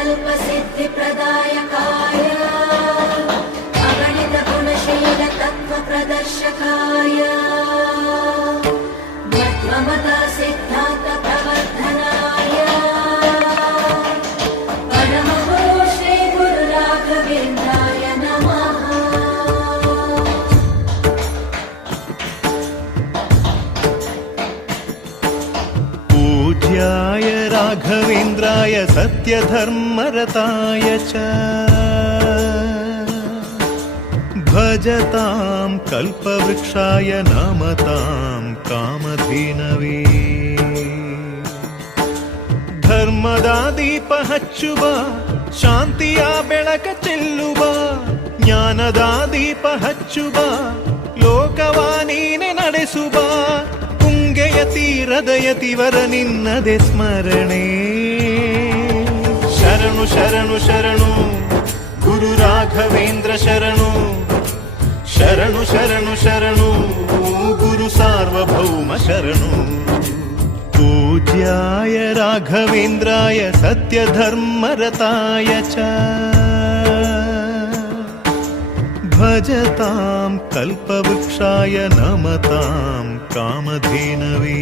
निर्विकल्पसिद्धिप्रदायकाय अगणितगुणशीलतत्त्वप्रदर्शकाय मध्वमता सिद्धान्तप्रवर्धनाय परमगुरो श्रीगुरुराघवेन्द्राय नमः। पूज्याय राघवेन्द्राय सत्यधर्मरताय च भजतां कल्पवृक्षाय नमतां कामधेनवे। ಧರ್ಮದ ದೀಪ ಹಚ್ಚುವ ಶಾಂತಿಯ ಬೆಳಕ ಚೆಲ್ಲುವ ಜ್ಞಾನದ ದೀಪ ಹಚ್ಚುವ ಲೋಕವ ನೀನೆ ನಡೆಸುವ ತುಂಗೆಯ ತೀರದ ಯತಿವರ ನಿನ್ನದೆ ಸ್ಮರಣೆ. ಶರಣು ಶರಣು ಶರಣು ಗುರು ರಾಘವೇಂದ್ರ ಶರಣು ಶರಣು ಶರಣು ಶರಣು ಗುರು ಸಾರ್ವಭೌಮ ಶರಣು. पूज्याय राघवेन्द्राय सत्यधर्मरताय च भजतां कल्पवृक्षाय नमतां कामधेनवे।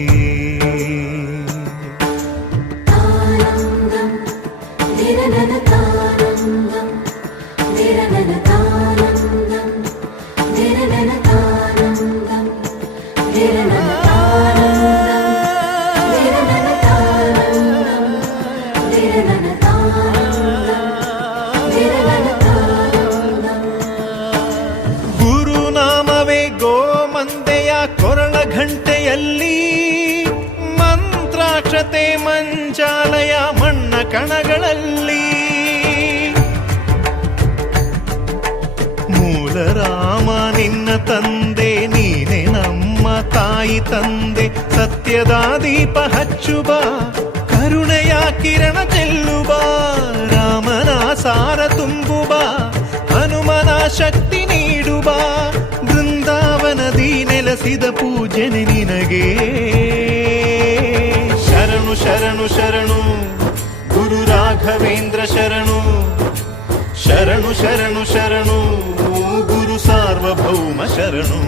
ಗುರುನಾಮವೇ ಗೋಮಂದೆಯ ಕೊರಳ ಘಂಟೆಯಲ್ಲಿ ಮಂತ್ರಾಕ್ಷತೆ ಮಂಚಾಲಯ ಮಣ್ಣ ಕಣಗಳಲ್ಲಿ ಮೂಲ ರಾಮ ನಿನ್ನ ತಂದೆ ನೀನೆ ನಮ್ಮ ತಾಯಿ ತಂದೆ. ಸತ್ಯದ ದೀಪ ಹಚ್ಚುವ ಕರುಣೆಯ ಕಿರಣ ಚೆಲ್ಲುವ ರಾಮನ ಸಾರ ತುಂಬುವ ಹನುಮನ ಶಕ್ತಿ ನೀಡುವ ಬೃಂದಾವನದಿ ನೆಲೆಸಿದ ಪೂಜನೆ ನಿನಗೆ. ಶರಣು ಶರಣು ಶರಣು ಗುರು ರಾಘವೇಂದ್ರ ಶರಣು ಶರಣು ಶರಣು ಶರಣು ಗುರು ಸಾರ್ವಭೌಮ ಶರಣು.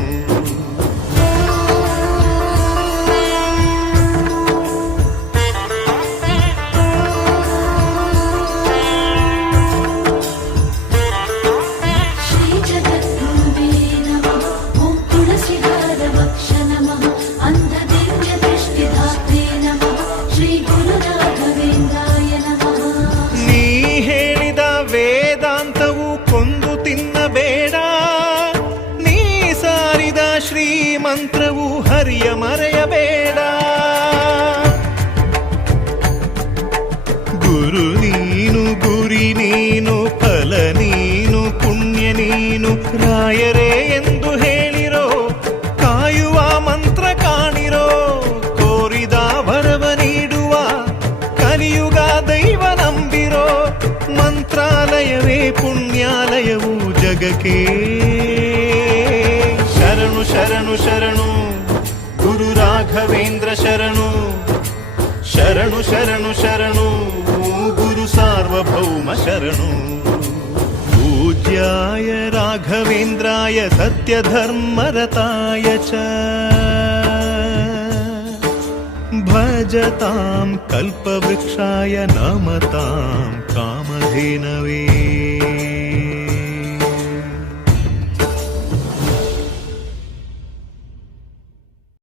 ಮಂತ್ರವು ಹರಿಯ ಮರೆಯಬೇಡ. ಗುರು ನೀನು ಗುರಿ ನೀನು ಫಲ ನೀನು ಪುಣ್ಯ ನೀನು ರಾಯರೇ ಎಂದು ಹೇಳಿರೋ ಕಾಯುವ ಮಂತ್ರ ಕಾಣಿರೋ ಕೋರಿದ ವರವ ನೀಡುವ ಕಲಿಯುಗ ದೈವ ನಂಬಿರೋ ಮಂತ್ರಾಲಯವೇ ಪುಣ್ಯಾಲಯವು ಜಗಕ್ಕೆ. ಶರಣು ಶರಣು ಶರಣು ಗುರು ರಾಘವೇಂದ್ರ ಶರಣು ಶರಣು ಶರಣು ಶರಣು ಗುರು ಸಾರ್ವಭೌಮ ಶರಣು. पूज्याय राघवेन्द्राय सत्यधर्मरताय च भजतां कल्पवृक्षाय नमतां कामधेनवे।